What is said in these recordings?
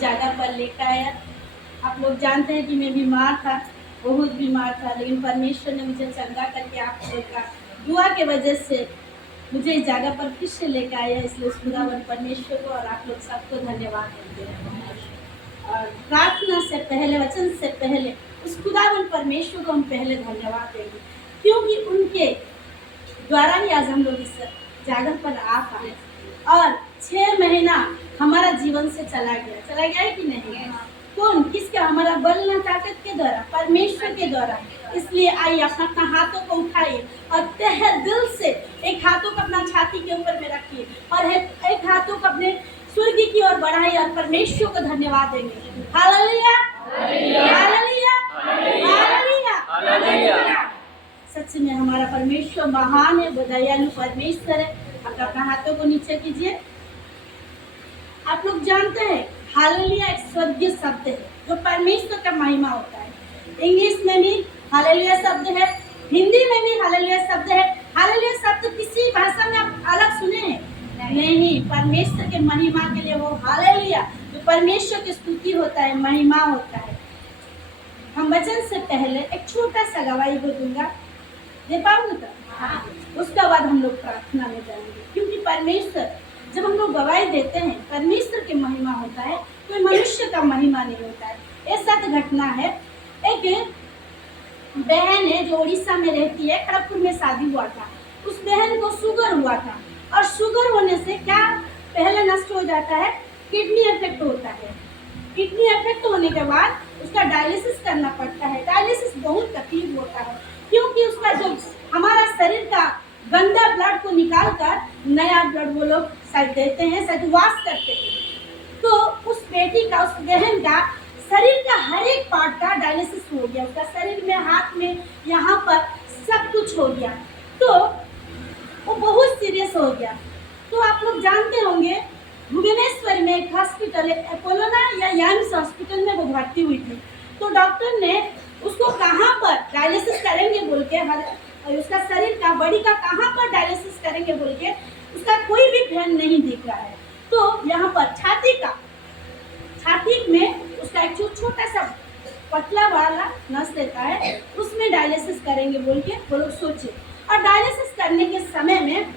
जगह पर लेकर आया। आप लोग जानते हैं कि मैं बीमार था, बहुत बीमार था, लेकिन परमेश्वर ने मुझे चंगा करके आप लोग का दुआ के वजह से मुझे इस जगह पर फिर से लेकर आया। इसलिए उस खुदावन परमेश्वर को और आप लोग सबको धन्यवाद देते हैं। और प्रार्थना से पहले, वचन से पहले उस खुदावन परमेश्वर को हम पहले धन्यवाद देंगे, क्योंकि उनके द्वारा ही आज हम लोग इस जगह पर आ पाए। और 6 महीना हमारा जीवन से चला गया है कि नहीं? कौन, किसके? हमारा बल न ताकत के द्वारा, परमेश्वर के द्वारा। इसलिए आइए अपना हाथों को उठाइए और तहे दिल से एक हाथों को अपना छाती के ऊपर में रखिए और एक हाथों को अपने स्वर्ग की ओर बढ़ाइए और परमेश्वर को धन्यवाद देंगे। Hallelujah, hallelujah, hallelujah. सच में हमारा परमेश्वर महान है, वो दयालु परमेश्वर है। आप अपना हाथों को नीचे कीजिए। आप लोग जानते हैं हालेलुया एक स्वर्गीय शब्द है जो परमेश्वर का महिमा होता है। इंग्लिश में भी हालेलुया शब्द है, हिंदी में भी हालेलुया शब्द है। हालेलुया शब्द किसी भाषा में आप अलग सुने हैं? नहीं, परमेश्वर के महिमा के लिए वो हालेलुया जो परमेश्वर की स्तुति होता है, महिमा होता है। हम वचन से पहले एक छोटा सा गवाही दूंगा, दे पाऊंगा तो उसका बाद हम लोग प्रार्थना में जाएंगे। क्योंकि परमेश्वर, जब हम लोग गवाही देते हैं, परमेश्वर की महिमा होता है, कोई मनुष्य का महिमा नहीं होता है। ऐसा तो घटना है, एक बहन है जो उड़ीसा में रहती है, खड़गपुर में शादी हुआ था। उस बहन को शुगर हुआ था और शुगर होने से क्या पहले नष्ट हो जाता है, किडनी इफेक्ट होता है। किडनी इफेक्ट होने के बाद उसका डायलिसिस करना पड़ता है। डायलिसिस बहुत तकलीफ होता है, क्योंकि उसका जो हमारा शरीर का गंदा ब्लड को निकाल कर नया ब्लड वो लोग शायद देते हैं, शायद वॉश करते हैं। तो उस बेटी का, उस बहन का शरीर का हर एक पार्ट का डायलिसिस हो गया। उसका शरीर में, हाथ में, यहाँ पर सब कुछ हो गया। तो वो बहुत सीरियस हो गया। तो आप लोग जानते होंगे भुवनेश्वर में एक हॉस्पिटल है, अपोलोना या एम्स हॉस्पिटल में वो भर्ती हुई थी। तो डॉक्टर ने उसको कहाँ पर डायलिसिस करेंगे बोल के, उसका शरीर का, बॉडी का कहाँ पर डायलिसिस करेंगे बोल के उसका कोई भी प्लान नहीं दिख रहा है। तो यहाँ पर छाती में उसका एक छोटा सा पतला वाला नस रहता है, उसमें डायलिसिस करेंगे बोल के वो लोग सोचे। और डायलिसिस करने के समय में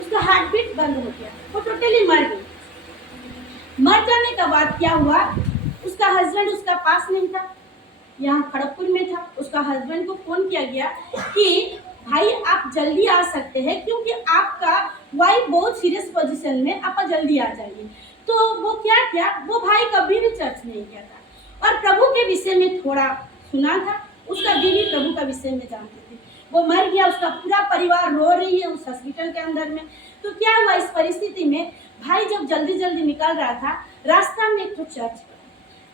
उसका हार्ट बीट बंद हो गया, वो टोटली मर गई। मर जाने के बाद क्या हुआ, उसका हस्बैंड उसका पास नहीं था, यहाँ खड़गपुर में था। उसका हस्बैंड को फोन किया गया कि भाई आप जल्दी आ सकते हैं, क्योंकि आपका वाइफ बहुत सीरियस पोजीशन में, आप जल्दी आ जाइए। तो वो क्या किया, वो भाई कभी भी चर्च नहीं गया था और प्रभु के विषय में थोड़ा सुना था। उसका बीवी प्रभु का विषय में जानती थी। वो मर गया, उसका पूरा परिवार रो रही है उस हॉस्पिटल के अंदर में। तो क्या हुआ, इस परिस्थिति में भाई जब जल्दी जल्दी निकल रहा था, रास्ता में एक तो चर्च पड़ा।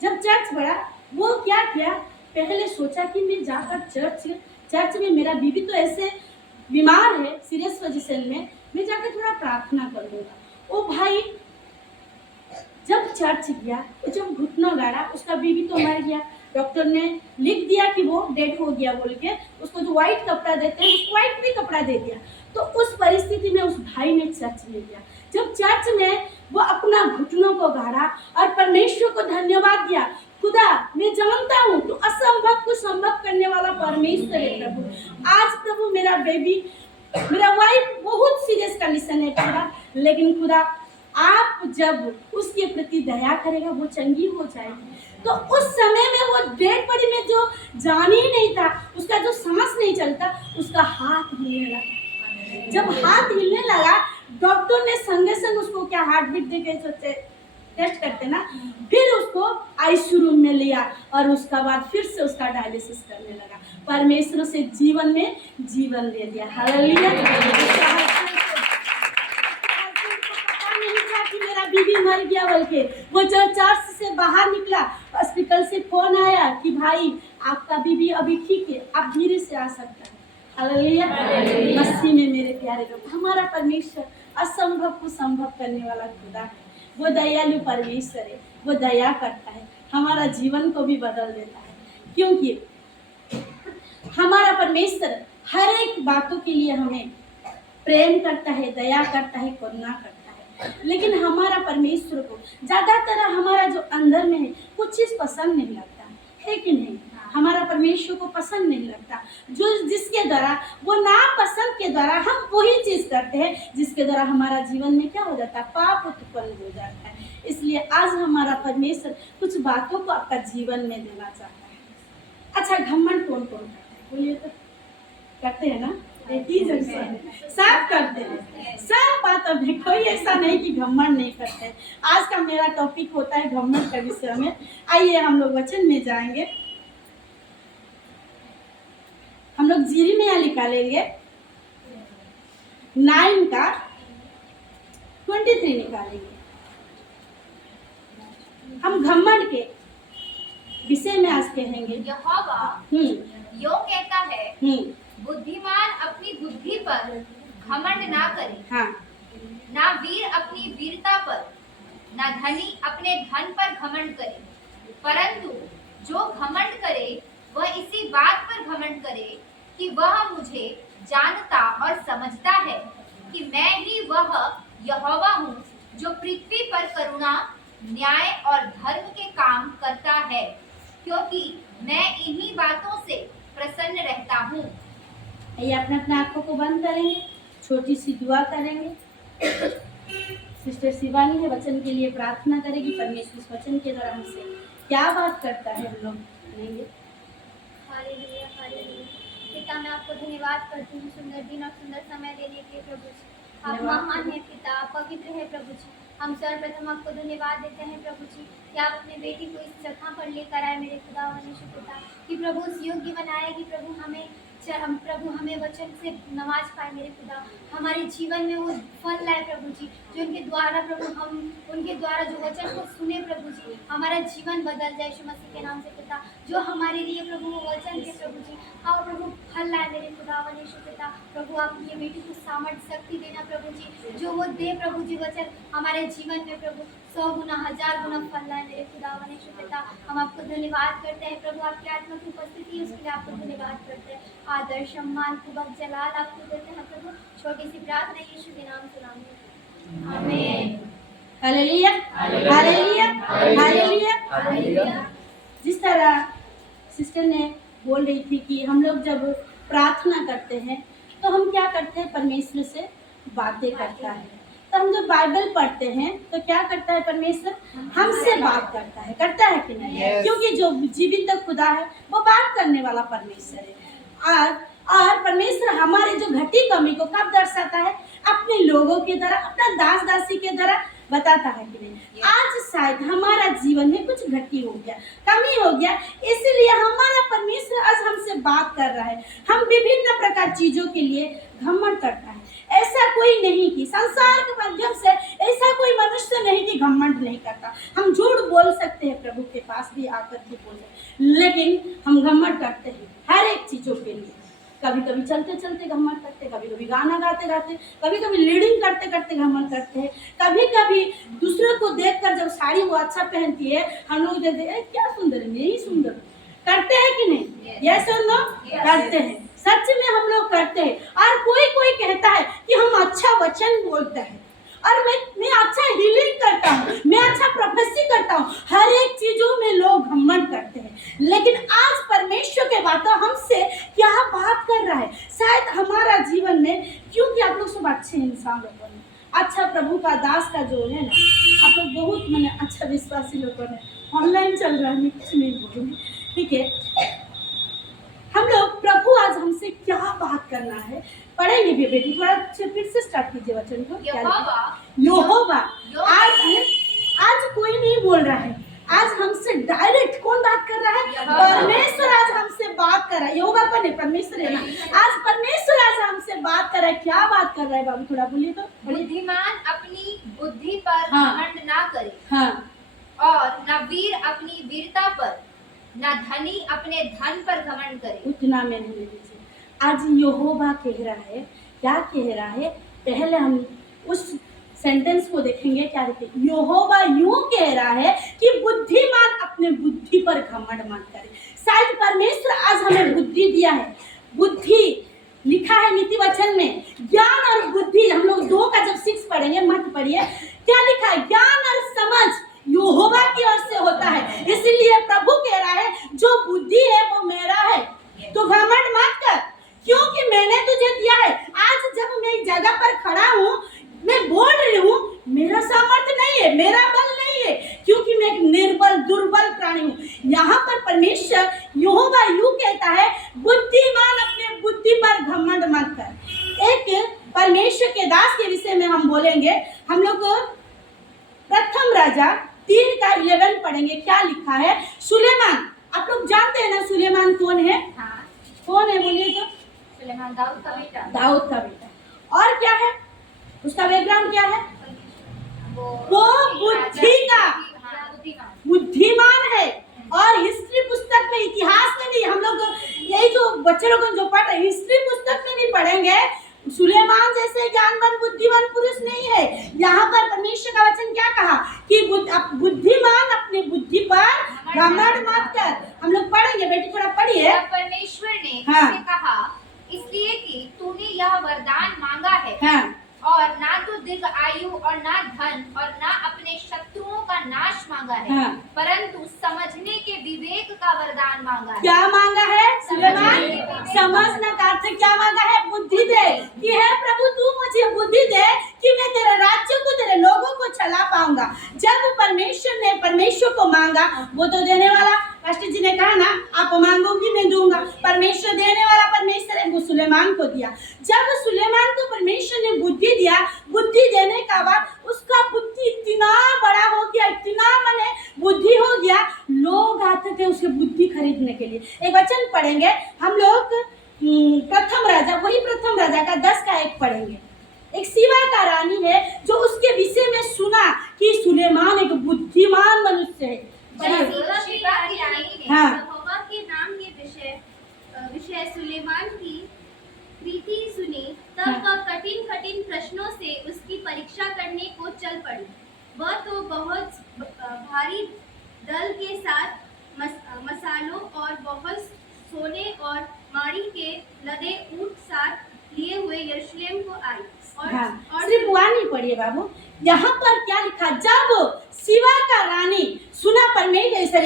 जब चर्च पड़ा, वो क्या किया, पहले सोचा कि मैं जाकर चर्च में, मेरा बीवी तो ऐसे बीमार है, सीरियस पोजीशन में, मैं जाकर थोड़ा प्रार्थना कर दूंगा। वो भाई जब चर्च गया, जब घुटना गाड़ा, उसका बीवी तो मर गया। डॉक्टर ने लिख दिया कि वो डेड हो गया बोल के, उसको जो व्हाइट कपड़ा देते हैं उसको व्हाइट भी कपड़ा दे दिया। तो उस परिस्थिति में उस भाई ने चर्च में गया। जब चर्च में वो अपना घुटनों को गाड़ा और परमेश्वर को धन्यवाद दिया, खुदा मैं जानता हूँ तो असंभव को संभव करने वाला परमेश्वर है प्रभु। आज प्रभु मेरा बेबी, मेरा वाइफ बहुत सीरियस कंडीशन है खुदा, लेकिन खुदा आप जब उसके प्रति दया करेगा वो चंगी हो जाएगी। तो उस समय में वो डेड बॉडी में जो जान ही नहीं था, उसका जो सांस नहीं चलता, उसका हाथ हिलने लगा। जब हाथ हिलने लगा, डॉक्टर ने संगे संग उसको क्या हार्ट बीट देके टेस्ट करते ना, फिर उसको आईसीयू रूम में लिया और उसका बाद फिर से उसका डायलिसिस करने लगा। परमेश्वर से जीवन में जीवन दे दिया। हालेलुया। मेरा बीबी मर गया बोल के, वो जब चर्च से बाहर निकला, हॉस्पिटल से फोन आया कि भाई आपका बीबी अभी ठीक है, आप धीरे से आ सकता है। हालेलुया। मसीह में मेरे प्यारे लोग, हमारा परमेश्वर असंभव को संभव करने वाला खुदा है। वो दयालु परमेश्वर है, वो दया करता है, हमारा जीवन को भी बदल देता है। क्योंकि हमारा परमेश्वर हर एक बातों के लिए हमें प्रेम करता है, दया करता है, करुणा करता है। लेकिन हमारा परमेश्वर को ज़्यादातर हमारा जो अंदर में है कुछ चीज़ पसंद नहीं लगता है कि नहीं? हमारा परमेश्वर को पसंद नहीं लगता, जो जिसके द्वारा वो नापसंद के द्वारा हम वही चीज़ करते हैं जिसके द्वारा हमारा जीवन में क्या हो जाता है, पाप उत्पन्न हो जाता है। इसलिए आज हमारा परमेश्वर कुछ बातों को आपका जीवन में देना चाहता है। अच्छा, घमंड कौन कौन करता है? बोलिए तो। करते हैं ना? सब करते हैं, सब बातों में कोई ऐसा नहीं कि घमंड नहीं करते। आज का मेरा टॉपिक होता है घमंड का विषय में। आइए हम लोग वचन में जाएंगे। हम लोग जीरी में यहाँ निकालेंगे 9 का 23 निकालेंगे। हम घमंड के विषय में आज कहेंगे। यहोवा यो कहता है, बुद्धिमान अपनी बुद्धि पर घमंड ना करे, हाँ। ना वीर अपनी वीरता पर, ना धनी अपने धन पर घमंड करे, परंतु जो घमंड करे वह इसी बात पर घमंड करे कि वह मुझे जानता और समझता है कि मैं ही वह यहोवा हूँ जो पृथ्वी पर करुणा, न्याय और धर्म के काम करता है, क्योंकि मैं इन्हीं बातों से प्रसन्न रहता हूँ। ये अपने अपने आंखों को बंद करेंगे, छोटी सी दुआ करेंगे। सिस्टर शिवानी है वचन के लिए प्रार्थना करेगी। परमेश्वर इस वचन के द्वारा हमसे क्या बात करता है हम लोग सुनेंगे। Hallelujah, hallelujah. पिता, मैं आपको धन्यवाद करती हूँ सुंदर दिन और सुंदर समय देने के लिए प्रभु जी। आप महान है पिता, आप पवित्र है प्रभु जी। हम सर्वप्रथम आपको धन्यवाद देते हैं प्रभु जी कि आप अपने बेटी को इस जगह पर लेकर आए मेरे खुदा परमेश्वर पिता, कि प्रभु उस योग्य बनाए कि प्रभु हमें वचन से नमाज पाए मेरे खुदा, हमारे जीवन में वो फल लाए प्रभु जी, जो उनके द्वारा प्रभु हम उनके द्वारा जो वचन को सुने प्रभु जी, हमारा जीवन बदल जाए यीशु मसीह के नाम से पिता। जो हमारे लिए प्रभु वो वचन के प्रभु जी, हाँ प्रभु फल लाए मेरे खुदा परमेश्वर पिता। प्रभु आप ये बेटी को सामर्थ्य शक्ति देना प्रभु जी, जो वो दे प्रभु जी वचन हमारे जीवन में प्रभु 100 गुना 1000 गुना फल लाए मेरे खुदा परमेश्वर पिता। हम आपको धन्यवाद करते हैं प्रभु, आपकी आत्मा की उपस्थिति है उसके लिए आपको धन्यवाद करते हैं। आदर सम्मान कुबक जलाल आपको देते हैं प्रभु। छोटी सी प्रार्थना यीशु के नाम से मांगते हैं, आमीन। Hallelujah, hallelujah, hallelujah, hallelujah. जिस तरह सिस्टर ने बोल रही थी कि हम लोग जब प्रार्थना करते हैं तो हम क्या करते हैं, परमेश्वर से बातें करता है। तो हम जब बाइबल पढ़ते हैं तो क्या करता है परमेश्वर, हमसे बात करता है कि नहीं? क्योंकि जो जीवित खुदा है वो बात करने वाला परमेश्वर है। और परमेश्वर हमारे जो घटी कमी को कब दर्शाता है, अपने लोगों के द्वारा, अपना दास दासी के द्वारा बताता है कि नहीं। आज शायद हमारा जीवन में कुछ घटी हो गया, कमी हो गया, इसलिए हमारा परमेश्वर आज हमसे बात कर रहा है। हम विभिन्न प्रकार चीजों के लिए घमंड करता है। ऐसा कोई नहीं कि संसार के माध्यम से ऐसा कोई मनुष्य नहीं कि घमंड नहीं करता। हम झूठ बोल सकते हैं, प्रभु के पास भी आकर के बोल सकते, लेकिन हम घमंड करते हैं हर एक चीजों के लिए। कभी कभी चलते चलते घमंड करते, कभी कभी गाना गाते गाते, कभी कभी लीडिंग करते करते घमंड करते हैं, कभी कभी दूसरे को देखकर जब साड़ी वो अच्छा पहनती है हम लोग देखते हैं क्या सुंदर है, यही सुंदर करते हैं कि नहीं? यस और नो? करते हैं, सच में हम लोग करते हैं। और कोई कोई कहता है कि हम अच्छा वचन बोलते हैं और मैं अच्छा हीलिंग करता हूँ, मैं अच्छा प्रोफेसी करता हूँ, हर एक चीजों में लोग घमंड करते हैं। लेकिन आज परमेश्वर के बात हमसे क्या बात कर रहा है, शायद हमारा जीवन में, क्योंकि आप लोग सब अच्छे इंसान लोगों ने, अच्छा प्रभु का दास का जो है ना, आप लोग बहुत मैंने अच्छा विश्वासी लोगों ने, ऑनलाइन चल रहा है, मैं कुछ नहीं बोलूँगी, ठीक है। हम लोग प्रभु आज हमसे क्या बात करना है पढ़ेंगे भी। बेटी थोड़ा फिर से स्टार्ट कीजिए वचन को। यहोवा आज कोई नहीं बोल रहा है, आज हमसे डायरेक्ट कौन बात कर रहा है? परमेश्वर आज हमसे बात कर रहा है। यहोवा कौन है? परमेश्वर है ना। आज परमेश्वर आज हमसे बात कर रहा है। क्या बात कर रहा है बाबू, थोड़ा बोलिए तो। बुद्धिमान अपनी बुद्धि पर घमंड ना करे, हाँ, और ना वीर अपनी वीरता पर, ना धनी अपने धन पर घमंड करे। उतना में नहीं लीजिए। आज यहोवा कह रहा है, क्या कह रहा है? पहले हम उस सेंटेंस को देखेंगे, क्या देखेंगे? यहोवा यूं कह रहा है कि बुद्धिमान अपने बुद्धि पर घमंड मत करे। शायद परमेश्वर आज हमें बुद्धि दिया है। बुद्धि लिखा है नीति वचन में, ज्ञान और बुद्धि। हम लोग 2 का जब 6 पढ़ेंगे, मत पढ़िए, क्या लिखा है? ज्ञान और समझ राजा 3:11 पढ़ेंगे। क्या लिखा है? सुलेमान, आप लोग जानते हैं ना सुलेमान कौन है? हाँ, कौन है बोलिए तो? सुलेमान दाऊद का बेटा। दाऊद का बेटा। और क्या है उसका बैकग्राउंड? क्या है? वो बुद्धि का हाँ, बुद्धिमान। बुद्धिमान है। और हिस्ट्री पुस्तक में, इतिहास में भी हम लोग यही जो बच्चे लोग जो पढ़ रहे हिस्ट्री पुस्तक में भी पढ़ेंगे, सुलेमान जैसे ज्ञानवान बुद्धिमान पुरुष नहीं है। यहाँ पर परमेश्वर का वचन क्या कहा कि बुद्धिमान अपनी बुद्धि पर घमंड मत कर। हम लोग पढ़ेंगे, बेटी थोड़ा पढ़िए। तब परमेश्वर ने हाँ। उससे कहा, इसलिए कि तूने यह वरदान मांगा है, हाँ, और ना तो दीर्घ आयु और ना धन और ना अपने शत्रुओं का नाश मांगा है, हाँ। परंतु समझने के विवेक का वरदान मांगा है। क्या मांगा है सुलेमान? समझना का अर्थ क्या मांगा है? बुद्धि दे कि हे प्रभु तू मुझे बुद्धि दे कि मैं तेरे राज्य को, तेरे लोगों को चला पाऊंगा। जब परमेश्वर ने परमेश्वर को मांगा, वो तो देने वाला, पास्टर जी ने कहा ना आप मांगोगी मैं दूंगा। परमेश्वर देने वाला परमेश्वर है, वो सुलेमान को दिया। जब सुलेमान को परमेश्वर ने बुद्धि दिया, बुद्धि देने का बाद उसका बुद्धि इतना बड़ा हो गया, इतना माने बुद्धि हो गया, लोग आते थे उसके बुद्धि खरीदने के लिए। एक वचन पढ़ेंगे हम लोग, प्रथम राजा, वही प्रथम राजा का 10:1 पढ़ेंगे। एक सीबा का रानी है जो उसके विषय में सुना कि सुलेमान एक बुद्धिमान मनुष्य है। शिबा की रानी ने हाँ। यहोवा के नाम के विषय सुलेमान की प्रीति सुनी, तब वह कठिन कठिन प्रश्नों से उसकी परीक्षा करने को चल पड़ी। वह तो बहुत भारी दल के साथ मसालों और बहुत सोने और माड़ी के लदे ऊंट साथ लिए हुए यरूशलेम को आई। और सिर्फ वहाँ नहीं पढ़िए बाबू, यहाँ पर क्या लिखा? जब सीबा का रानी सुना परमेश्वर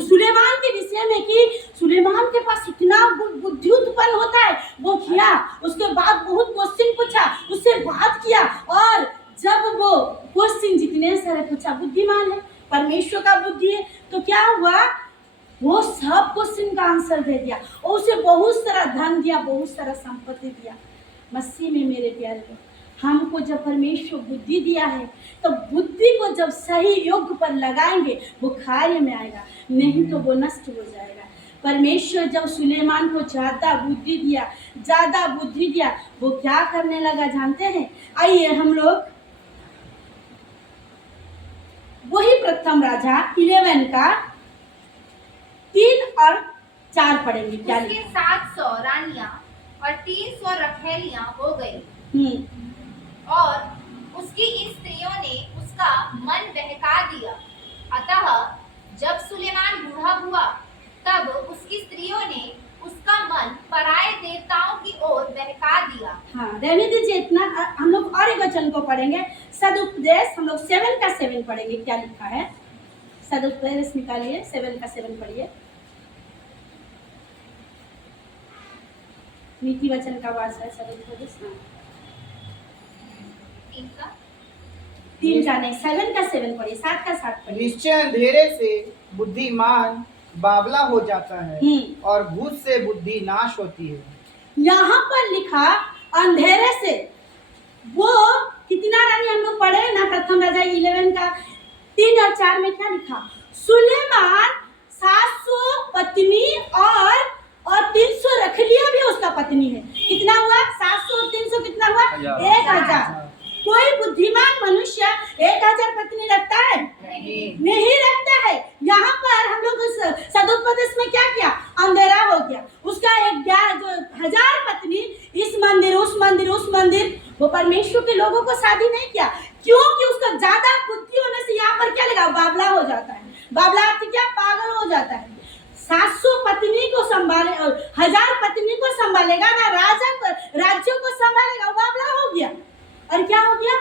सुलेमान के विषय में कि सुलेमान के पास इतना बुद्धि उत्पन्न होता है, वो किया। उसके बाद बहुत क्वेश्चन पूछा, उससे बात किया, और जब वो क्वेश्चन जितने सारे पूछा, बुद्धिमान है, परमेश्वर का बुद्धि है, तो क्या हुआ? वो सब क्वेश्चन का आंसर दे दिया और उसे बहुत सारा धन दिया, बहुत सारा संपत्ति दिया। मसीह में मेरे प्यारे लोग, हमको जब परमेश्वर बुद्धि दिया है तो बुद्धि को जब सही योग पर लगाएंगे वो कार्य में आएगा, नहीं तो वो नष्ट हो जाएगा। परमेश्वर जब सुलेमान को ज्यादा बुद्धि दिया, वो क्या करने लगा जानते हैं? आइए हम लोग वही प्रथम राजा 11 का 3 और 4 पढ़ेंगे। क्या उसके 700 रानियां और 300 रखैलियां हो गई, और उसकी इन स्त्रियों ने उसका मन बहका दिया। अतः जब सुलेमान बूढ़ा हुआ, तब उसकी स्त्रियों ने उसका मन पराये देवताओं की ओर बहका दिया। हाँ, रहने दीजिए इतना। हम लोग और एक वचन को पढ़ेंगे, सदुपदेश। हम लोग 7 पढ़ेंगे। क्या लिखा है? सदुपदेश निकालिए, 7 पढ़िए। नीति वचन का वास है सदुपदेश। 3 का नहीं, 7 पढ़िए, 7 पढ़िए। निश्चय अंधेरे से बुद्धिमान बावला हो जाता है और घूस से बुद्धि नाश होती है। यहाँ पर लिखा अंधेरे से, वो कितना रानी हम लोग पढ़े ना प्रथम राजा 11 का 3 और 4 में क्या लिखा? सुलेमान 700 पत्नी और 300 रखलियां भी उसका पत्नी है। कितना हुआ? 700 और 300 कितना हुआ? 1000। कोई बुद्धिमान मनुष्य 1000 पत्नी रखता है? नहीं रखता है। यहाँ पर हम लोग सदुपदेश में क्या किया? अंधेरा हो गया। उसका 1000 पत्नी, इस मंदिर उस मंदिर, वो परमेश्वर के लोगों को शादी नहीं किया, क्योंकि उसका ज्यादा बुद्धि होने से यहाँ पर क्या लगा? बावला हो जाता है। बावला अर्थ क्या? पागल हो जाता है। 700 पत्नी को संभाले और 1000 पत्नी को संभालेगा ना, राज्यों को संभालेगा, बावला हो गया। और क्या हो गया?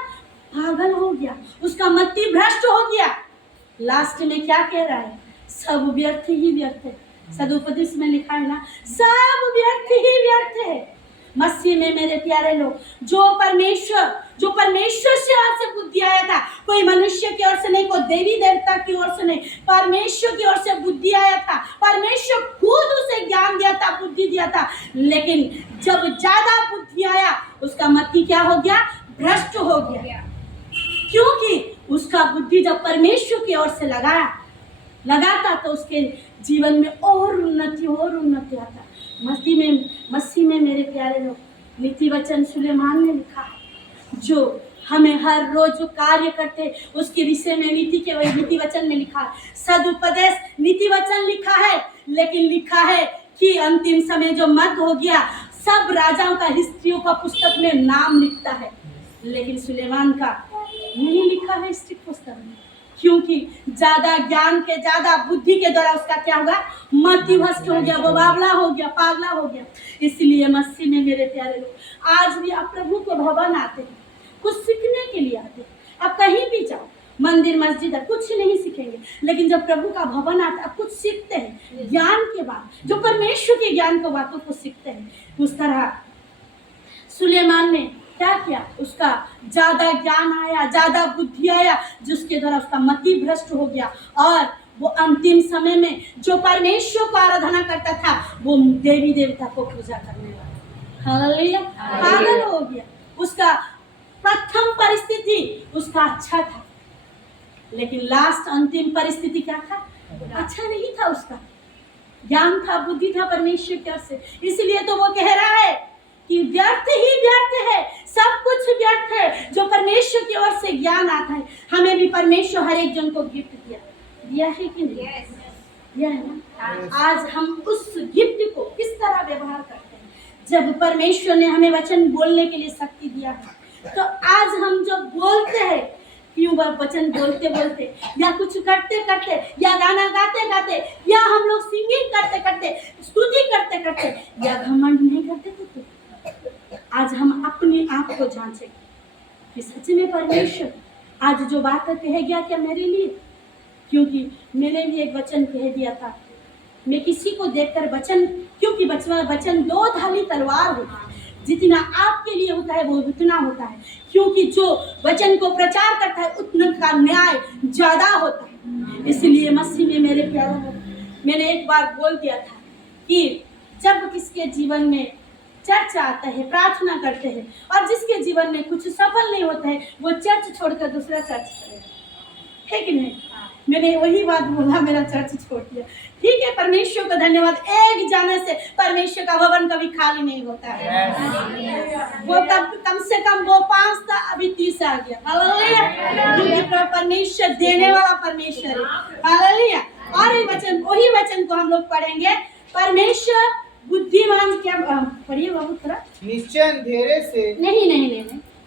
पागल हो गया, उसका मति भ्रष्ट हो गया। लास्ट में क्या कह रहा है? सब व्यर्थ ही व्यर्थ है। सदुपदेश में लिखा है ना, सब व्यर्थ ही व्यर्थ है। मसीह में मेरे प्यारे लोग, जो परमेश्वर से ओर से बुद्धि आया था, कोई मनुष्य की ओर से नहीं, कोई देवी देवता की ओर से नहीं, परमेश्वर की ओर से बुद्धि आया था। परमेश्वर खुद उसे ज्ञान दिया था, बुद्धि दिया था, लेकिन जब ज्यादा बुद्धि आया उसका मति क्या हो गया? भ्रष्ट हो गया। क्योंकि उसका बुद्धि जब परमेश्वर की ओर से लगाता तो उसके जीवन में और उन्नति आता। मसीह में मेरे प्यारे लोग, नीति वचन सुलेमान ने लिखा है, जो हमें हर रोज जो कार्य करते उसके विषय में नीति वचन में लिखा है। सदुपदेश नीति वचन लिखा है, लेकिन लिखा है कि अंतिम समय जो मत हो गया, सब राजाओं का हिस्ट्रियों का पुस्तक में नाम लिखता है, लेकिन सुलेमान का नहीं लिखा है हिस्ट्री पुस्तक में, क्योंकि ज्यादा ज्ञान के, ज्यादा बुद्धि के द्वारा उसका क्या होगा, मति भ्रष्ट हो गया, वो बावला हो गया, पागला हो गया। इसलिए मसीह में मेरे प्यारे लोग, आज भी आप प्रभु के भवन आते हैं, कुछ सीखने के लिए आते हैं। आप कहीं भी जाओ, मंदिर मस्जिद है, कुछ नहीं सीखेंगे, लेकिन जब प्रभु का भवन आता है आप कुछ सीखते हैं, ज्ञान के बाद, जो परमेश्वर के ज्ञान को बातों को सीखते हैं। उस तरह सुलेमान ने क्या किया, उसका ज्यादा ज्ञान आया, ज्यादा बुद्धि आया, जिसके द्वारा उसका मति भ्रष्ट हो गया, और वो अंतिम समय में जो परमेश्वर को आराधना करता था, वो देवी देवता को पूजा करने लगा। हालेलुया, पागल हो गया। उसका प्रथम परिस्थिति उसका अच्छा था, लेकिन लास्ट अंतिम परिस्थिति क्या था, अच्छा नहीं था। उसका ज्ञान था, बुद्धि था परमेश्वर की ओर से, इसलिए तो वो कह रहा है कि व्यर्थ ही व्यर्थ है, सब कुछ व्यर्थ है जो परमेश्वर की ओर से ज्ञान आता है। हमें भी परमेश्वर हर एक जन को गिफ्ट दिया है कि नहीं? दिया है ना। आज हम उस गिफ्ट को किस तरह व्यवहार करते हैं? जब परमेश्वर ने हमें वचन बोलने के लिए शक्ति दिया है, तो आज हम जब बोलते हैं, क्यों वचन बोलते बोलते या कुछ करते करते या गाना गाते गाते या हम लोग सिंगिंग करते करते, स्तुति करते करते या घमंड नहीं करते थे? आज हम अपने आप को जांचें कि सच में परमेश्वर आज जो बात कह गया क्या मेरे लिए? क्योंकि मैंने भी एक वचन कह दिया था, मैं किसी को देखकर वचन, क्योंकि वचन दो धारी तलवार होता है, जितना आपके लिए होता है वो उतना होता है, क्योंकि जो वचन को प्रचार करता है उतना का न्याय ज्यादा होता है। इसलिए मसीह में मेरे प्यारों को मैंने एक बार बोल दिया था कि जब किसके जीवन में चर्च आता है, प्रार्थना करते हैं, और जिसके जीवन में कुछ सफल नहीं होता है, वो चर्च छोड़कर दूसरा चर्च करेगा, है कि नहीं? मैंने वही बात बोला, मेरा चर्च छोड़ दिया। ठीक है, परमेश्वर का धन्यवाद, एक जाने से परमेश्वर का भवन कभी खाली नहीं होता है। वो कम से कम वो 5 था, अभी 30 आ गया। हालेलुया, क्योंकि परमेश्वर देने वाला परमेश्वर है। हालेलुया। और वही वचन को हम लोग पढ़ेंगे। परमेश्वर बुद्धिमान, क्या पढ़िए बाबू थोड़ा। निश्चय अंधेरे से नहीं,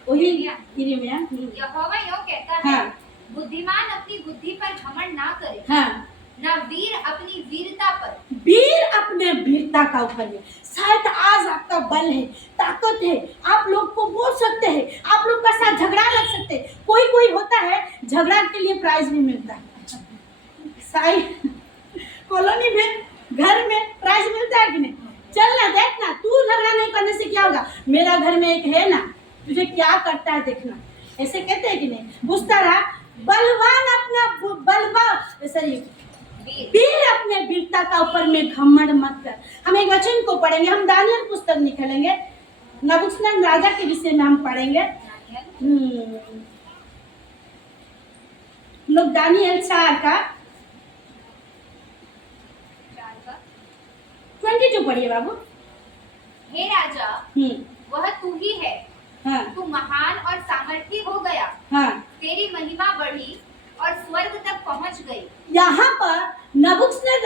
वही यहोवा यूं कहता है, हाँ। बुद्धिमान अपनी बुद्धि पर घमंड ना करे, हाँ, ना वीर अपनी वीरता पर। वीर अपने वीरता का ऊपर है। शायद आज आपका बल है, ताकत है, आप लोग को बोल सकते हैं, आप लोग का साथ झगड़ा लग सकते हैं। कोई होता है झगड़ा के लिए प्राइज भी मिलता है। कॉलोनी में, घर में प्राइज मिलता है कि नहीं? चलना, देखना, तू झगड़ा नहीं करने से क्या होगा, मेरा घर में एक है ना, तुझे क्या करता है देखना, ऐसे कहते हैं कि नहीं? पूछता रहा, बलवान अपना वीर अपने वीरता का ऊपर में घमंड मत कर। हम एक वचन को पढ़ेंगे, हम दानियल पुस्तक निकालेंगे, नबूकदनेस्सर राजा के विषय में हम पढ़ेंगे। लोग दानियल 4 का 22 पढ़िए बाबू। हे राजा, वह तू ही है, हाँ, तू महान और सामर्थी हो गया, हाँ। तेरी महिमा बढ़ी और स्वर्ग तक पहुंच गई। यहाँ पर नबूकदनेस्सर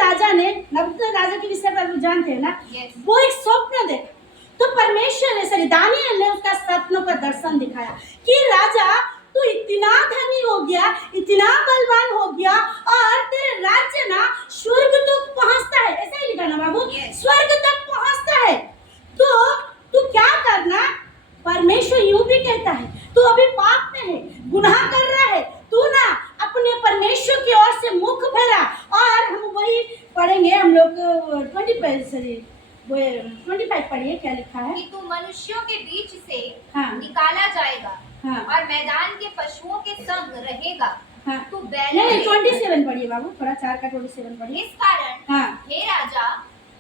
राजा के विषय पर जानते हैं ना? Yes. वो एक स्वप्न देखा, तो परमेश्वर ने, दानियल ने उसका सपनों का दर्शन दिखाया कि राजा तू इतना धनी हो गया, इतना बलवान हो गया, और तेरे राज्य ना स्वर्ग तक पहुंचता है। ऐसा ही लिखा ना बाबू? Yes. स्वर्ग तक पहुंचता है। तो तू क्या करना, परमेश्वर यूं भी कहता है, तू अभी पाप में है, गुनाह कर रहा है, तू ना अपने परमेश्वर की ओर से मुख फेरा। और हम वही पढ़ेंगे, हम लोग 25 पढ़िए, क्या लिखा है? कि तू मनुष्यों के बीच से हाँ। निकाला जाएगा, हाँ। और मैदान के पशुओं के संग रहेगा। हाँ। तू नहीं, बैलों 27 पढ़िए बाबू, थोड़ा 4 का 27 पढ़िए। इस कारण हाँ। हे राजा,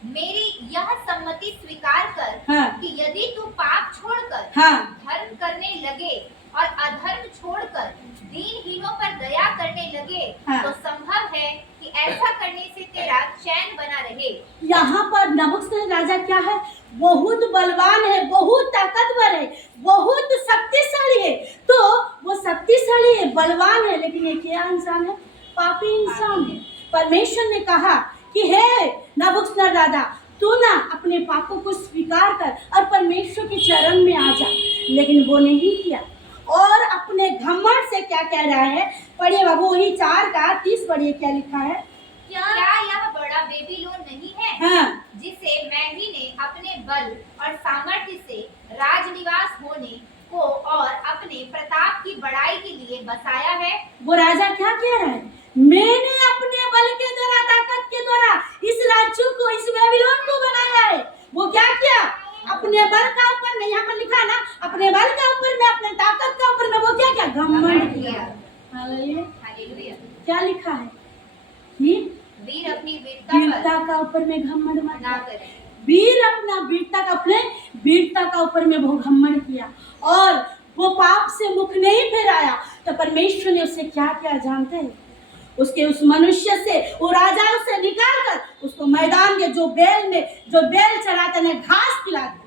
मेरी यह सम्मति स्वीकार कर हाँ। कि यदि तू पाप छोड़कर हाँ। धर्म करने लगे और अधर्म छोड़कर दीनहीनों पर दया करने लगे हाँ। तो संभव है कि ऐसा करने से तेरा चैन बना रहे। यहाँ पर नबूकदनेस्सर राजा क्या है? बहुत बलवान है, बहुत ताकतवर है, बहुत शक्तिशाली है। तो वो शक्तिशाली है, बलवान है, लेकिन ये क्या इंसान है? पापी इंसान है। परमेश्वर ने कहा कि हे नबूकदनेस्सर राजा, तू ना अपने पापों को स्वीकार कर और परमेश्वर के चरण में आ जा, लेकिन वो नहीं किया और अपने घमंड से क्या कह रहा है? पढ़िए बाबू, वही 4:30 पढ़िए, क्या लिखा है? क्या यह बड़ा बेबीलोन नहीं है हाँ। जिसे मैं ही ने अपने बल और सामर्थ्य से राजनिवास होने को और अपने प्रताप की बड़ाई के लिए बसाया है? वो राजा क्या कह रहा है? मैंने अपने बल के द्वारा, ताकत के द्वारा इस राज्य को, इस बेबीलोन को बनाया है। वो क्या किया? अपने बल का ऊपर में, यहाँ पर लिखा है ना, अपने बल का ऊपर में, अपने ताकत का ऊपर में वो क्या किया? घमंड किया। हालेलुया। क्या लिखा है कि वीर अपनी वीरता वीरता का ऊपर में घमंड मत ना कर। करे। वीर अपना वीरता का, अपने वीरता का ऊपर में वो घमंड किया और वो पाप से मुख नहीं फेराया। तो परमेश्वर ने उसे क्या किया जानते हैं? उसके उस मनुष्य से, वो राजा उसे निकाल कर उसको मैदान के जो बेल चराते ने घास खिला दिया।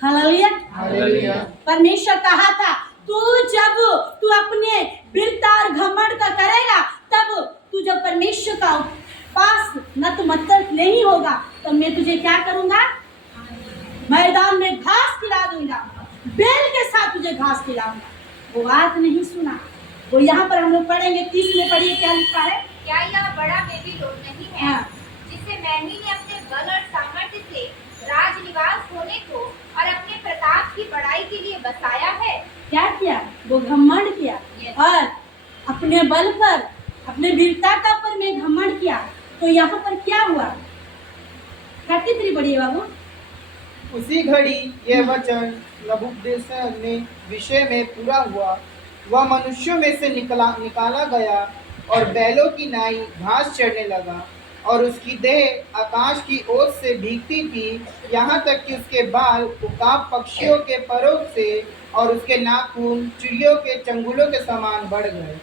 हालेलुया। परमेश्वर कहा था जब तू अपने वीरता और घमंड का करेगा, तब तू जब परमेश्वर का पास नतमस्तक नहीं होगा, तब मैं तुझे क्या करूंगा? मैदान में घास खिला दूंगा, बेल के साथ तुझे घास खिलाऊंगा। वो बात नहीं सुना। वो यहाँ पर हम लोग पढ़ेंगे, 30 में पढ़िए क्या लिखा है? क्या यह बड़ा बेबीलोन नहीं है हाँ। जिसे मैं ही ने अपने बल और सामर्थ्य से राजनिवास होने को और अपने प्रताप की बड़ाई के लिए बसाया है? क्या किया? वो घमंड किया और अपने बल पर, अपने वीरता का पर में घमंड किया। तो यहाँ पर क्या हुआ? 33 पढ़िए बाबू। उसी घड़ी यह वचन नबूकदनेस्सर ने विषय में पूरा हुआ। वह मनुष्यों में से निकाला गया और बैलों की नाई घास चढ़ने लगा और उसकी देह आकाश की ओर से भीगती थी, यहाँ तक कि उसके बाल उकाब पक्षियों के परों से और उसके नाखून चिड़ियों के चंगुलों के समान बढ़ गए।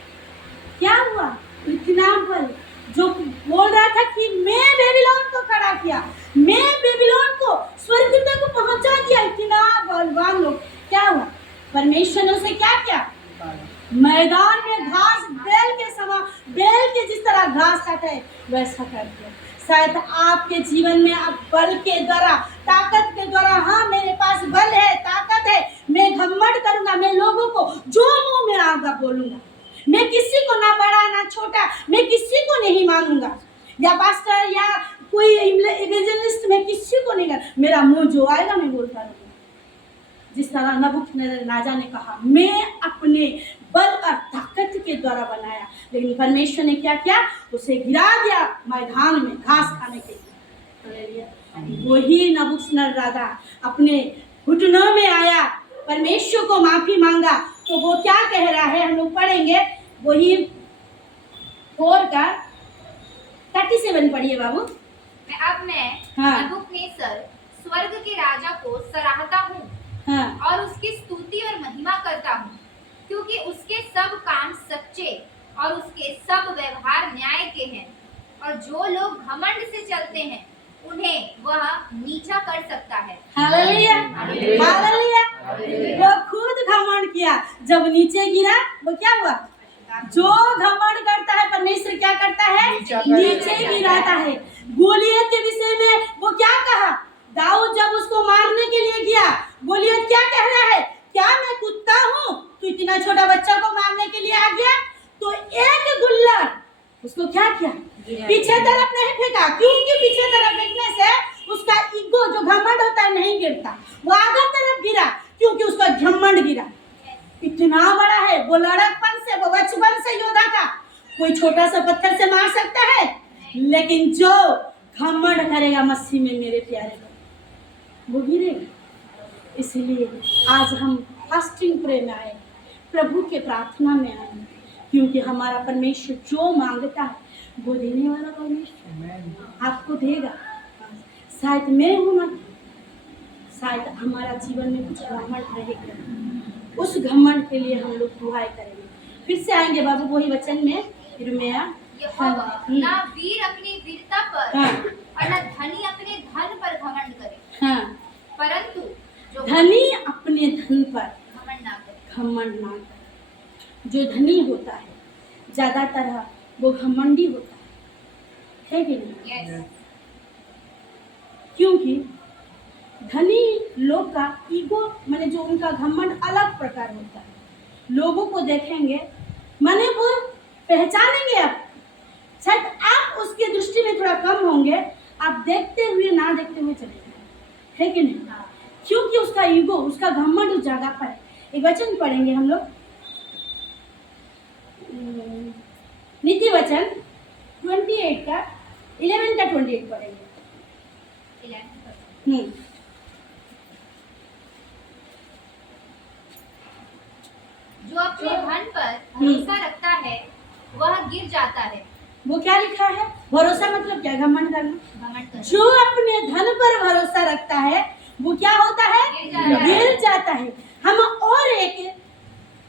क्या हुआ? इतना बल जो बोल रहा था कि मैं बेबीलोन को खड़ा किया, मैं बेबीलोन को स्वर्ग तक पहुंचा दिया, इतना बलवान लोग। क्या हुआ? परमेश्वर ने उसे क्या किया? मैदान में घास, बेल के जिस तरह घास काटे वैसा कर दिया। शायद आपके जीवन में आप बल के द्वारा, ताकत के द्वारा, हाँ मेरे पास बल है, ताकत है, मैं घमंड करूंगा, मैं लोगों को जो मुंह में आऊंगा बोलूंगा, मैं किसी को ना बड़ा ना छोटा, मैं किसी को नहीं मानूंगा, या पास्टर या कोई इवेंजलिस्ट, मैं किसी को नहीं कर, मेरा मुंह जो आएगा मैं बोलता रहूंगा। जिस तरह नबूकदनेस्सर राजा ने कहा, मैं अपने बल और ताकत के द्वारा बनाया, लेकिन परमेश्वर ने क्या किया? उसे गिरा दिया मैदान में घास खाने के लिए। वही नबूकदनेस्सर राजा अपने घुटनों में आया, परमेश्वर को माफी मांगा। तो वो क्या कह रहा है? हम लोग पढ़ेंगे, वही 4:37 पढ़िए बाबू। मैं नबूकदनेस्सर स्वर्ग के राजा को सराहता हूँ हाँ। और उसकी स्तुति और महिमा करता हूँ, क्योंकि उसके सब काम सच्चे और उसके सब व्यवहार न्याय के हैं, और जो लोग घमंड से चलते हैं उन्हें वह नीचा कर सकता है। Hallelujah, hallelujah. वो खुद घमंड किया, जब नीचे गिरा वो क्या हुआ? जो घमंड करता है परमेश्वर क्या करता है? नीचे गिराता है। गोलियत के विषय में वो क्या कहा? दाऊद जब उसको मारने के लिए गया, गोलियत क्या कह रहा है? क्या मैं कुत्ता हूँ, तू इतना छोटा बच्चा को मारने के लिए आ गया? तो एक गुल्लड़ उसको क्या किया? पीछे तरफ नहीं फेंका, क्योंकि पीछे तरफ फेंकने से उसका ईगो, जो घमंड होता है, नहीं गिरता, वो आगे तरफ गिरा, क्योंकि उसका घमंड गिरा। इतना बड़ा है वो, लड़कपन से, वो बचपन से योद्धा था। कोई छोटा सा पत्थर से मार सकता है, लेकिन जो घमंड करेगा मसीह में, मेरे प्यारे वो गिरेगा। इसलिए आज हम फास्टिंग प्रे में आए, प्रभु के प्रार्थना में आए, क्योंकि हमारा परमेश्वर जो मांगता है वो देने वाला परमेश्वर आपको देगा। शायद मैं हूँ ना, शायद हमारा जीवन में कुछ घमंड रहेगा, उस घमंड के लिए हम लोग दुआएं करेंगे। फिर से आएंगे बाबू वही वचन में यिर्मयाह। यहोवा ना वीर अपनी वीरता पर हाँ। और न धनी अपने धन पर घमंड करे, हाँ, परंतु जो धनी अपने धन पर घमंड ना करे। घमंड ना करे। जो धनी होता है ज्यादातर वो घमंडी होता है कि नहीं? यस, क्योंकि धनी लोग का ईगो माने जो उनका घमंड अलग प्रकार होता है। लोगों को देखेंगे माने वो पहचानेंगे आप, शायद आप उसकी दृष्टि में थोड़ा कम होंगे, आप देखते हुए ना देखते हुए चले जाएंगे, है कि नहीं? क्योंकि उसका ईगो उसका घमंड उस जगह पर है। एक वचन पढ़ेंगे हम लोग, नीति वचन 28 का 11 का 28 पढ़ेंगे। 11 जो अपने धन पर भरोसा रखता है वह गिर जाता है। वो क्या लिखा है? भरोसा मतलब क्या? घमंड करना। घमंड करे। जो अपने धन पर भरोसा रखता है वो क्या होता है? गिर जाता है। गिर जाता है। हम और एक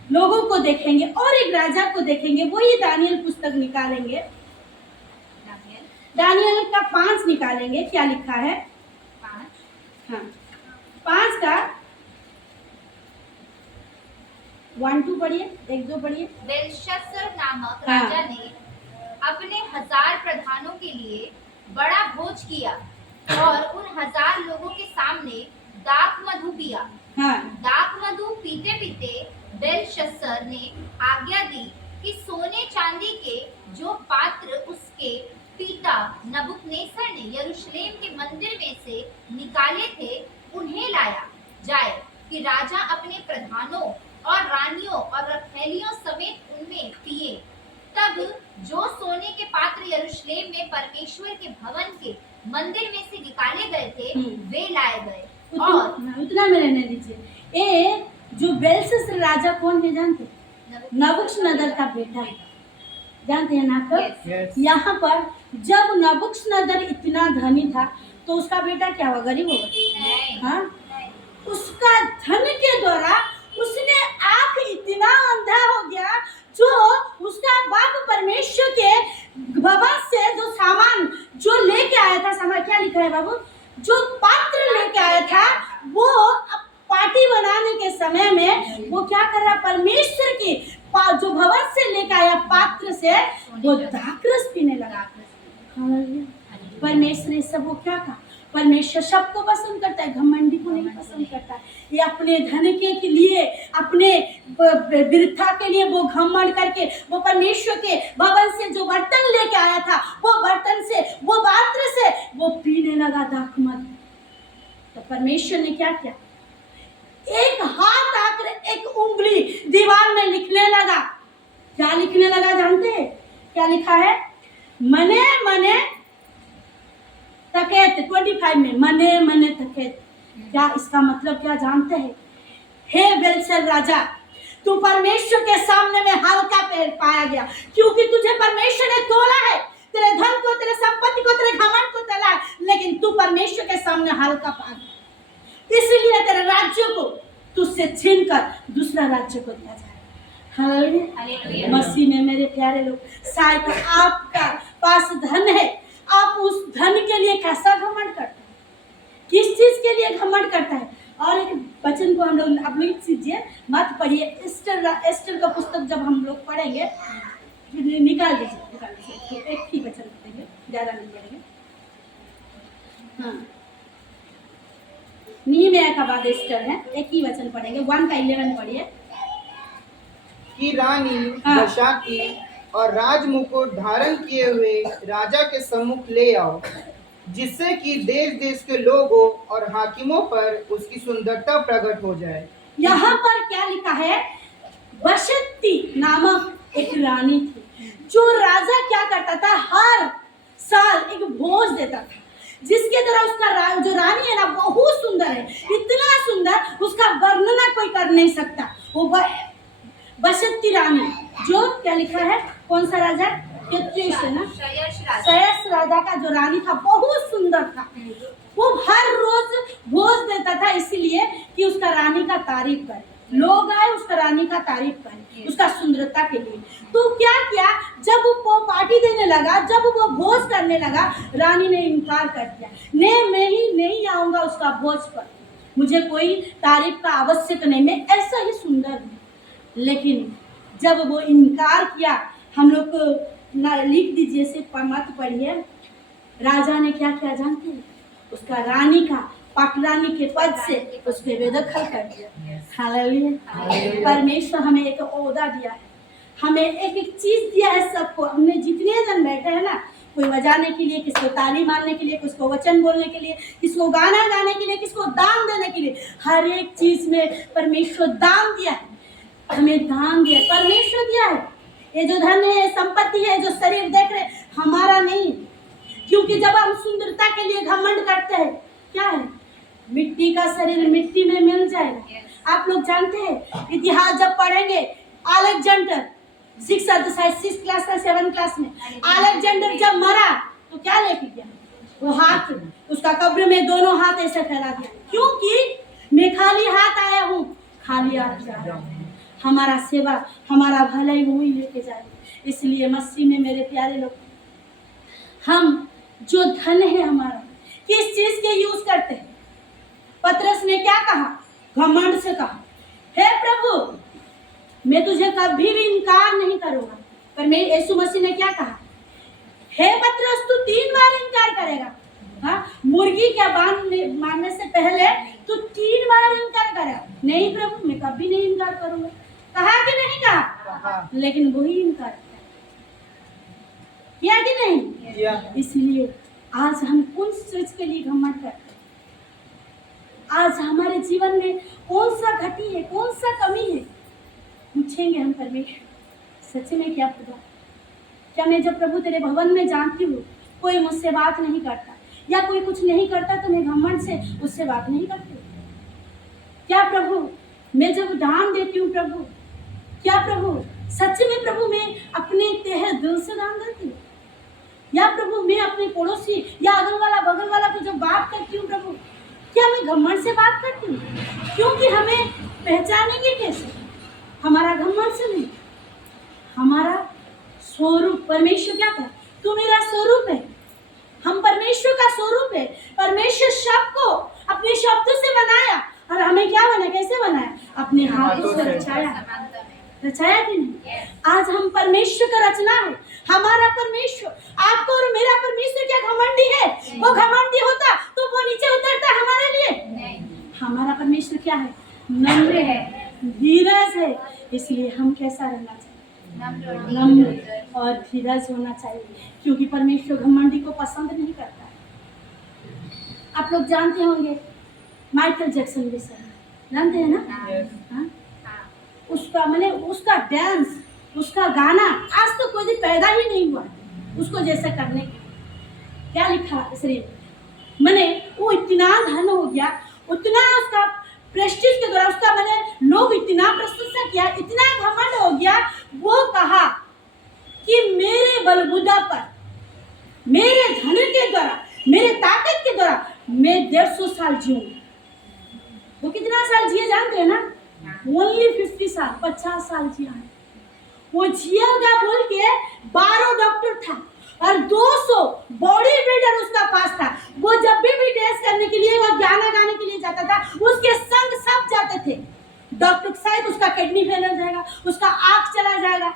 लोगों को देखेंगे और एक राजा को देखेंगे, वही दानियल पुस्तक निकालेंगे, दानियल दानियल का 5 निकालेंगे। क्या लिखा है? 5 हाँ, 5 का 1-2 पढ़िए, 1-2 पढ़िए। बेलशस्सर नामक हाँ। राजा ने अपने 1000 प्रधानों के लिए बड़ा भोज किया और उन 1000 लोगों के सामने दाख मधु पिया। हाँ, दाख मधु पीते पीते बेलशस्सर ने आज्ञा दी कि सोने चांदी के जो पात्र उसके पिता नबूकदनेस्सर ने यरूशलेम के मंदिर में से निकाले थे उन्हें लाया जाए कि राजा अपने प्रधानों और रानियों और रखैलियों समेत उनमें पिए। तब जो सोने के पात्र यरूशलेम में परमेश्वर के भवन के मंदिर में से निकाले गए थे वे लाए गए। और उतना में रहने दीजिए। ये जो बेलशस्सर राजा कौन है जानते? नबूकदनेस्सर का बेटा है, जानते हैं ना आप? Yes. यहाँ पर जब नबूकदनेस्सर इतना धनी था तो उसका बेटा क्या हुआ? गरीब होगा। नहीं, हाँ, उसका धन के द्वारा उसने आंख इतना अंधा हो गया, जो उसका बाप परमेश्वर के भवन से जो सामान जो लेके आया था, सामान क्या लिखा है बाबू? जो पात्र लेके आया था वो पार्टी बनाने के समय में वो क्या कर रहा? परमेश्वर की जो भवन से लेके आया पात्र से वो दाखरस पीने लगा। परमेश्वर ने सब वो क्या कहा? परमेश्वर सबको पसंद करता है, घमंडी को नहीं पसंद करता है। ये अपने धन के लिए, अपने वृथा के लिए वो घमंड करके वो परमेश्वर के भवन से जो बर्तन लेके आया था वो बर्तन से वो पात्र से वो पीने लगा दाखमद। तो परमेश्वर ने क्या किया? एक हाथ आकर एक उंगली दीवार में लिखने लगा। क्या लिखने लगा जानते हैं? क्या लिखा है? मने मने तकेत 25 में मने मने तकेत। क्या इसका मतलब क्या जानते हैं? हे बेलशस्सर राजा, तू परमेश्वर के सामने में हल्का पाया गया, क्योंकि तुझे परमेश्वर ने तोला है, तेरे धन को, तेरे संपत्ति को, तेरे घमंड को तोला, लेकिन तू परमेश्वर के सामने हल्का पा गया। इसलिए तेरे राज्य को तुझसे छीनकर दूसरा राज्य को दिया जाएगा। हालेलुया। मसीह में मेरे प्यारे लोग, शायद आपका पास धन है, आप उस धन के लिए कैसा घमंड करते हैं? किस चीज के लिए घमंड करता है? और एक वचन को हम लोग आप लोग सीजिए, मत पढ़िए। एस्टर का पुस्तक जब हम लोग पढ़ेंगे, निकाल दीजिए, एक ही वचन पढ़ेंगे, ज्यादा नहीं पढ़ेंगे। हाँ, निहम्याह का बाद एस्टर है, एक ही वचन पढ़ेंगे। 1 का 11 पढ़िए। कि रानी हाँ। बशाकी और राजमुकुट धारण किए हुए राजा के सम्मुख ले आओ, जिससे कि देश देश के लोगों और हाकिमों पर उसकी सुंदरता प्रकट हो जाए। यहाँ पर क्या लिखा है? वशती नामक एक रानी थी, जो राजा क्या करता था? हर साल एक भोज देता था, जिसके द्वारा उसका जो रानी है ना बहुत सुंदर है, इतना सुंदर उसका वर्णन कोई कर नहीं सकता। वो बशती रानी, जो क्या लिखा है? कौन सा राजा? है ना? शयश राजा का जो रानी था बहुत सुंदर था। वो हर रोज भोज देता था, इसीलिए कि उसका रानी का तारीफ करे। लोग आए उसका रानी का तारीफ करे, उसका सुंदरता के लिए। तो क्या किया, जब वो पार्टी देने लगा, जब वो भोज करने लगा, रानी ने इनकार कर दिया, मैं ही नहीं आऊंगा उसका भोज पर, मुझे कोई तारीफ का आवश्यक नहीं, मैं ऐसा ही सुंदर हूँ। लेकिन जब वो इनकार किया, हम लोग को लिख दीजिए, से मत पढ़िए, राजा ने क्या किया जानते हैं, उसका रानी का पटरानी के पद से उसके बेदखल कर दिया। हालेलुया। परमेश्वर हमें एक ओहदा दिया है, हमें एक एक चीज दिया है सबको। हमने जितने जन बैठे हैं ना, कोई बजाने के लिए, किसको ताली मारने के लिए, किसको वचन बोलने के लिए, किसको गाना गाने के लिए, किसको दान देने के लिए, हर एक चीज में परमेश्वर दान दिया है, हमें दान दिया, परमेश्वर दिया है। ये जो धन है, संपत्ति है, जो शरीर देख रहे, हमारा नहीं। क्योंकि जब हम सुंदरता के लिए घमंड करते हैं, क्या है, मिट्टी का शरीर मिट्टी में मिल जाएगा। आप लोग जानते हैं, इतिहास जब पढ़ेंगे, अलेक्जेंडर 6 क्लास में 7 क्लास में, अलेक्जेंडर जब मरा तो क्या लेके गया, वो हाथ, उसका कब्र में दोनों हाथ ऐसे फैला दिया, क्योंकि मैं खाली हाथ आया हूँ, खाली हाथ जा रहा हूँ। हमारा सेवा, हमारा भलाई वही लेके जाएगा। इसलिए मसीह में मेरे प्यारे लोग, हम जो धन है हमारा, किस चीज के यूज करते हैं। पतरस ने क्या कहा, घमंड से कहा, हे प्रभु मैं तुझे कभी भी इनकार नहीं करूंगा। पर मैं, यीशु मसीह ने क्या कहा, हे पतरस तू 3 बार इनकार करेगा। हाँ, मुर्गी क्या मारने से पहले तू 3 बार इनकार करेगा। नहीं प्रभु मैं कभी नहीं इनकार करूंगा। कहा कि नहीं कहा? लेकिन वही इनकार किया कि नहीं? इसलिए आज हम कौन चीज के लिए घमंड करते हैं? आज हमारे जीवन में कौन सा घटी है, कौन सा कमी है, पूछेंगे हम परमेश्वर, सच में क्या खुदा, क्या मैं जब प्रभु तेरे भवन में जानती हूँ कोई मुझसे बात नहीं करता या कोई कुछ नहीं करता तो मैं घमंड से उससे बात नहीं करती? क्या प्रभु मैं जब दान देती हूँ प्रभु, क्या प्रभु सच में प्रभु मैं अपने तहे दिल से दान देती हूँ? या प्रभु मैं अपने पड़ोसी या अगल वाला बगल वाला को जब बात करती हूँ प्रभु, क्या मैं घमंड से बात करती हूँ? क्योंकि हमें पहचानेंगे कैसे? हमारा घमंड से नहीं, हमारा स्वरूप। परमेश्वर क्या कहा, तू मेरा स्वरूप है, हम परमेश्वर का स्वरूप है। परमेश्वर सबको अपने शब्दों से बनाया और हमें क्या बनाया, कैसे बनाया, अपने हाथों से रचाया। रचाया कि नहीं? आज हम परमेश्वर का रचना है। हमारा परमेश्वर, आपको और मेरा परमेश्वर क्या घमंडी है? वो घमंडी होता तो वो नीचे उतरता हमारे लिए? हमारा परमेश्वर क्या है, नम्र है, धीरज है। इसलिए हम कैसा रहना चाहिए, नम्र और धीरज होना चाहिए, क्योंकि परमेश्वर घमंडी को पसंद नहीं करता है। आप लोग जानते होंगे माइकल जैक्सन विषय, जानते हैं ना? हाँ? उसका मैंने उसका डांस, उसका गाना आज तो कोई दिन पैदा ही नहीं हुआ उसको जैसा करने के। क्या लिखा शरीर मैंने, वो इतना धन हो गया, उतना उसका प्रेस्टीज के द्वारा उसका मैंने लोग इतना प्रशंसा किया, इतना घमंड हो गया, वो कहा कि मेरे बलबूता पर, मेरे धन के द्वारा, मेरे ताकत के द्वारा मैं 150 साल जीऊंगा। वो कितना साल जिए जानते हैं ना? ओनली 50 साल, 50 साल जिया है। वो जिएगा बोल के 12 डॉक्टर था और 200 बॉडी बिल्डर उसका पास था। वो जब भी टेस्ट करने के लिए, वो गाना गाने के लिए जाता था, उसके संग सब जाते थे। डॉक्टर शायद उसका किडनी फेल हो जाएगा, उसका आँख चला जाएगा।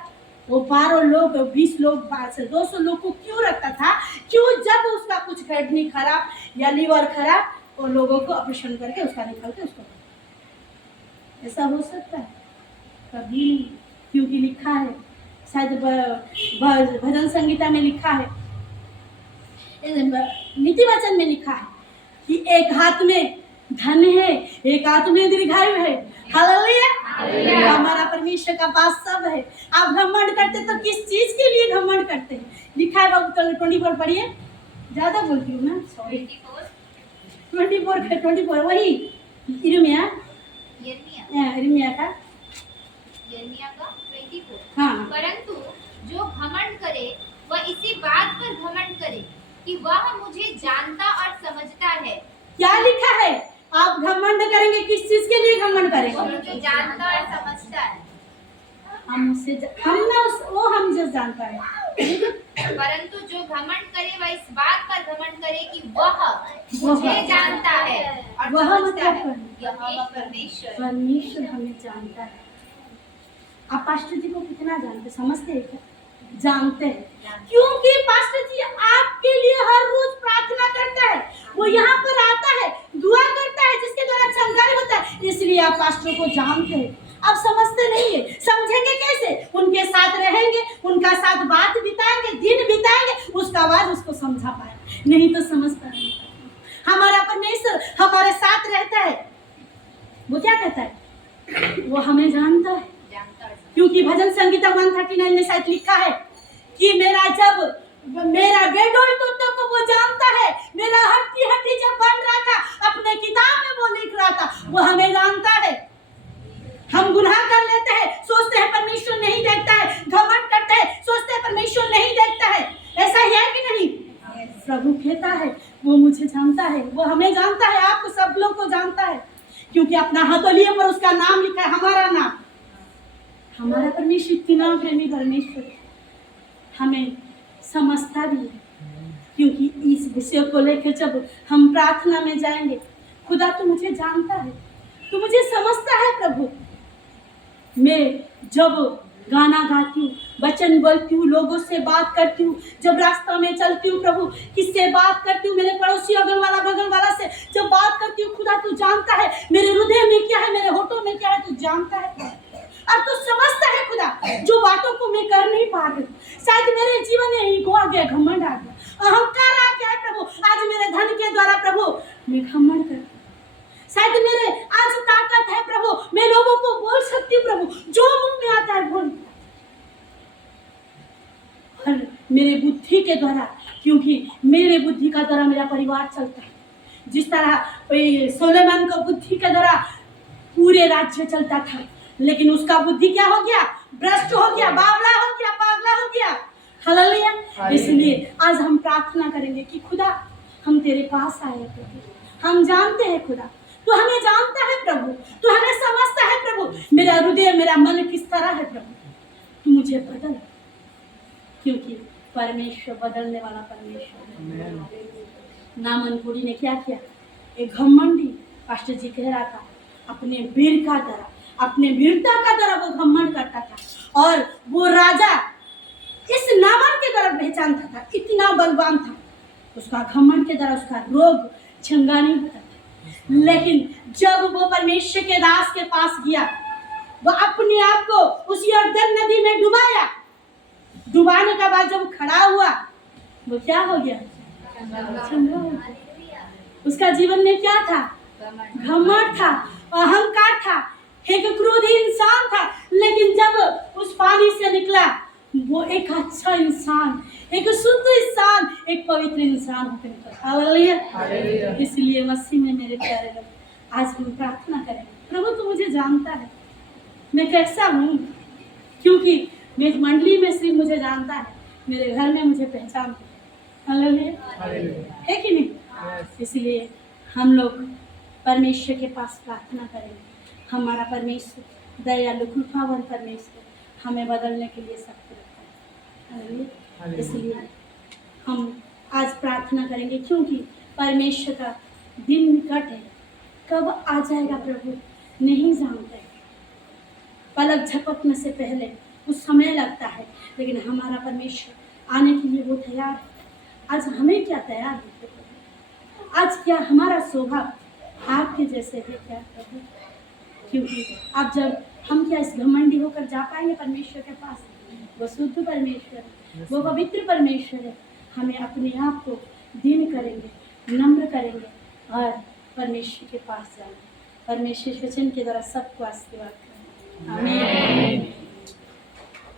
वो 12 लोग, 20 लोग, 200 लोग को क्यों रखता था? क्यों? जब उसका कुछ किडनी खराब या लीवर खराब, वो लोगों को ऑपरेशन करके उसका निकाल के उसको, ऐसा हो सकता है? कभी नहीं। क्योंकि लिखा है, शायद भजन संगीता में लिखा है, नीति वचन में लिखा है कि एक हाथ में धन है, एक हाथ में दीर्घायु है। हालेलुया। हमारा परमेश्वर का पास सब है। आप घमंड करते तो किस चीज के लिए घमंड करते हैं? लिखा है बाबू, 24 पढ़िए, ज्यादा बोलती हूँ ना, सॉरी। 24 वही यिर्मयाह का 24। हाँ। परंतु जो घमंड करे वह इसी बात पर घमंड करे कि वह मुझे जानता और समझता है। क्या लिखा है? आप घमंड करेंगे, किस चीज के लिए घमंड वो करेंगे? मुझे जानता और समझता है, हम उससे हम ना वो हम जो जानता है, परंतु जो घमंड करे वह इस बात पर घमंड करे कि वह वह मुझे जानता है और वह समझता है। मतलब यहोवा परमेश्वर परमेश्वर हमें जानता है। आप पास्टर जी को कितना जानते, समझते हैं क्या? जानते हैं, क्योंकि पास्टर जी आपके लिए हर रोज प्रार्थना करता है, वो यहाँ पर आता है, दुआ करता है, जिसके द्वारा चंगाई होता है, इसलिए आप पास्टर को जानते हैं। आप समझते नहीं है, समझेंगे कैसे? उनके साथ रहेंगे, उनका साथ बात बिताएंगे, दिन बिताएंगे, उसका बाद उसको समझा पाए, नहीं तो समझता नहीं। हमारा परमेश्वर हमारे साथ रहता है, वो क्या कहता है? वो हमें जानता है, जानता है। क्योंकि भजन संगीता 139 में शायद लिखा है कि मेरा बेडोल टूटो को वो जानता है, मेरा हड्डी हड्डी जब बन रहा था अपने किताब में वो लिख रहा था, वो हमें जानता है। हम गुनाह कर लेते हैं, सोचते हैं परमेश्वर नहीं देखता है, घमंड करते हैं, सोचते हैं परमेश्वर नहीं देखता है, ऐसा ही है कि नहीं? प्रभु कहता है वो मुझे जानता है, वो हमें जानता है, आपको सब लोग को जानता है, क्योंकि अपना हथौलिये पर उसका नाम लिखा है, हमारा नाम। हमारा परमेश्वर इतना प्रेमी परमेश्वर है, हमें समझता भी है, क्योंकि इस विषय को लेकर जब हम प्रार्थना में जाएंगे, खुदा तो मुझे जानता है, तो मुझे समझता है प्रभु। मैं जब गाना गाती हूँ, वचन बोलती हूँ, लोगों से बात करती हूँ, जब रास्ता में चलती हूँ प्रभु, किससे बात करती हूँ, मेरे पड़ोसी अगल वाला बगल वाला से जब बात करती हूँ, खुदा तू जानता है मेरे हृदय में क्या है, मेरे होठों में क्या है, तू जानता है। अब तो समझता है खुदा, जो बातों को मैं कर नहीं पा रही, शायद मेरे जीवन में ईगो आ गया, घमंड आ गया, अहंकार आ गया है प्रभु। आज मेरे धन के द्वारा प्रभु मैं घमंड कर, शायद मेरे आज ताकत है प्रभु, मैं लोगों को बोल सकती हूँ प्रभु, जो मुंह में आता है बोल, और मेरे बुद्धि के द्वारा, क्योंकि मेरे बुद्धि का द्वारा मेरा परिवार चलता है। जिस तरह सोलेमान को बुद्धि के द्वारा पूरे राज्य चलता था, लेकिन उसका बुद्धि क्या हो गया? भ्रष्ट हो गया, बावला हो गया, पागला हो गया। हालेलुया। इसलिए आज हम प्रार्थना करेंगे कि खुदा हम तेरे पास आए प्रभु, हम जानते हैं खुदा तू हमें जानता है प्रभु, तू हमें समझता है प्रभु, मेरा हृदय मेरा मन किस तरह है प्रभु, तू मुझे बदल, क्योंकि परमेश्वर बदलने वाला परमेश्वर है। नामनपुरी ने क्या किया? एक घमंडी, पास्टर जी कह रहा था, अपने वीर का द्वारा, अपने वीरता का द्वारा वो घमंड करता था, और वो राजा इस नामन के द्वारा पहचानता था, इतना बलवान था, उसका घमंड के द्वारा उसका रोग चंगा नहीं होता था। लेकिन जब वो परमेश्वर के दास के पास गया, वो अपने आप को उस यरदन नदी में डुबाया, डुबाने के बाद जब खड़ा हुआ, वो क्या हो गया? चंगा हो गया। उसका जीवन में क्या था? घमंड था, अहंकार था, एक क्रोधी इंसान था, लेकिन जब उस पानी से निकला, वो एक अच्छा इंसान, एक शुद्ध इंसान, एक पवित्र इंसान होकर निकला। हालेलुया। इसलिए मसीह में मेरे प्यारे लोग, आज हम प्रार्थना करें, प्रभु तू मुझे जानता है मैं कैसा हूँ, क्योंकि मेरी मंडली में सिर्फ मुझे जानता है, मेरे घर में मुझे पहचानता है। हालेलुया, है कि नहीं? इसलिए हम लोग परमेश्वर के पास प्रार्थना करेंगे। हमारा परमेश्वर दयालु कृपावान परमेश्वर हमें बदलने के लिए शक्ति रखता है। इसलिए हम आज प्रार्थना करेंगे, क्योंकि परमेश्वर का दिन निकट है, कब आ जाएगा प्रभु नहीं जानते, पलक झपकने से पहले कुछ समय लगता है, लेकिन हमारा परमेश्वर आने के लिए वो तैयार है। आज हमें क्या तैयार है? आज क्या हमारा स्वभाव आपके जैसे है क्या प्रभु? क्योंकि अब जब हम क्या इस घमंडी होकर जा पाएंगे परमेश्वर के पास? वो शुद्ध परमेश्वर है, वो पवित्र परमेश्वर है। हमें अपने आप को दीन करेंगे, नम्र करेंगे और परमेश्वर के पास जाएंगे। परमेश्वर वचन के द्वारा सबको आशीर्वाद करेंगे। आमीन।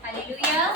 हालेलुया।